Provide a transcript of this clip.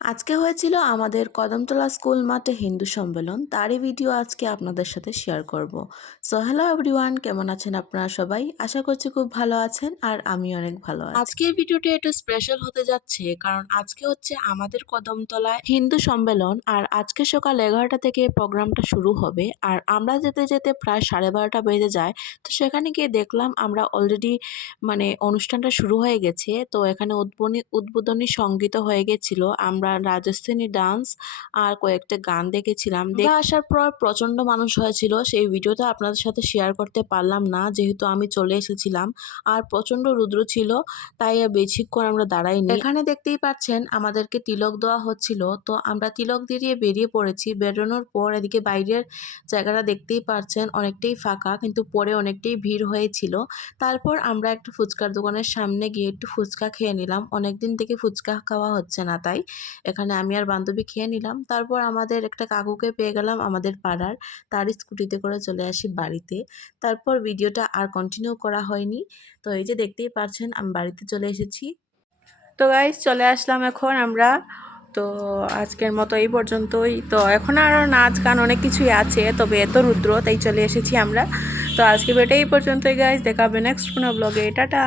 আজকে হয়েছিল আমাদের কদমতলা স্কুল মাঠে হিন্দু সম্মেলন। তারই ভিডিও আজকে আপনাদের সাথে শেয়ার করব। সো হ্যালো এভরিওয়ান কেমন আছেন আপনারা সবাই? আশা করছি খুব ভালো আছেন আর আমি অনেক ভালো আছি। আজকের ভিডিওটা একটু স্পেশাল হতে যাচ্ছে কারণ আজকে হচ্ছে আমাদের কদমতলায় হিন্দু সম্মেলন আর আজকে সকাল এগারোটা থেকে প্রোগ্রামটা শুরু হবে আর আমরা যেতে যেতে প্রায় সাড়ে বারোটা বেজে যায়। তো সেখানে গিয়ে দেখলাম আমরা অলরেডি মানে অনুষ্ঠানটা শুরু হয়ে গেছে। তো এখানে উদ্বোধনী উদ্বোধনী সংগীত হয়ে গেছিল। আমরা রাজস্থানী ডান্স আর কয়েকটা গান দেখেছিলাম। দেখে আসার পর প্রচণ্ড মানুষ হয়েছিল। সেই ভিডিওটা আপনাদের সাথে শেয়ার করতে পারলাম না যেহেতু আমি চলে এসেছিলাম আর প্রচণ্ড রুদ্র ছিল তাই বেশিক্ষণ আমরা দাঁড়াইনি। এখানে দেখতেই পাচ্ছেন আমাদেরকে তিলক দেওয়া হচ্ছিল। তো আমরা তিলক দিয়ে বেরিয়ে পড়েছি। বেরোনোর পর এদিকে বাইরের জায়গাটা দেখতেই পাচ্ছেন অনেকটাই ফাঁকা কিন্তু পরে অনেকটাই ভিড় হয়েছিল। তারপর আমরা একটু ফুচকার দোকানের সামনে গিয়ে একটু ফুচকা খেয়ে নিলাম। অনেক দিন থেকে ফুচকা খাওয়া হচ্ছে না তাই। এখানে আমি আর বান্ধবী খেয়ে নিলাম। তারপর আমাদের একটা কাকুকে পেয়ে গেলাম আমাদের পাড়ার। তার স্কুটিতে করে চলে আসি বাড়িতে। তারপর ভিডিওটা আর কন্টিনিউ করা হয়নি। তো এই যে দেখতেই পাচ্ছেন আমি বাড়িতে চলে এসেছি। তো গাইজ চলে আসলাম এখন আমরা। তো আজকের মতো এই পর্যন্তই। তো এখন আরও নাচ গান অনেক কিছুই আছে, তবে এত রুদ্র, তাই চলে এসেছি আমরা। তো আজকে বেটা এই পর্যন্তই গাইজ দেখাবে নেক্সট কোনো ব্লগে টাটা!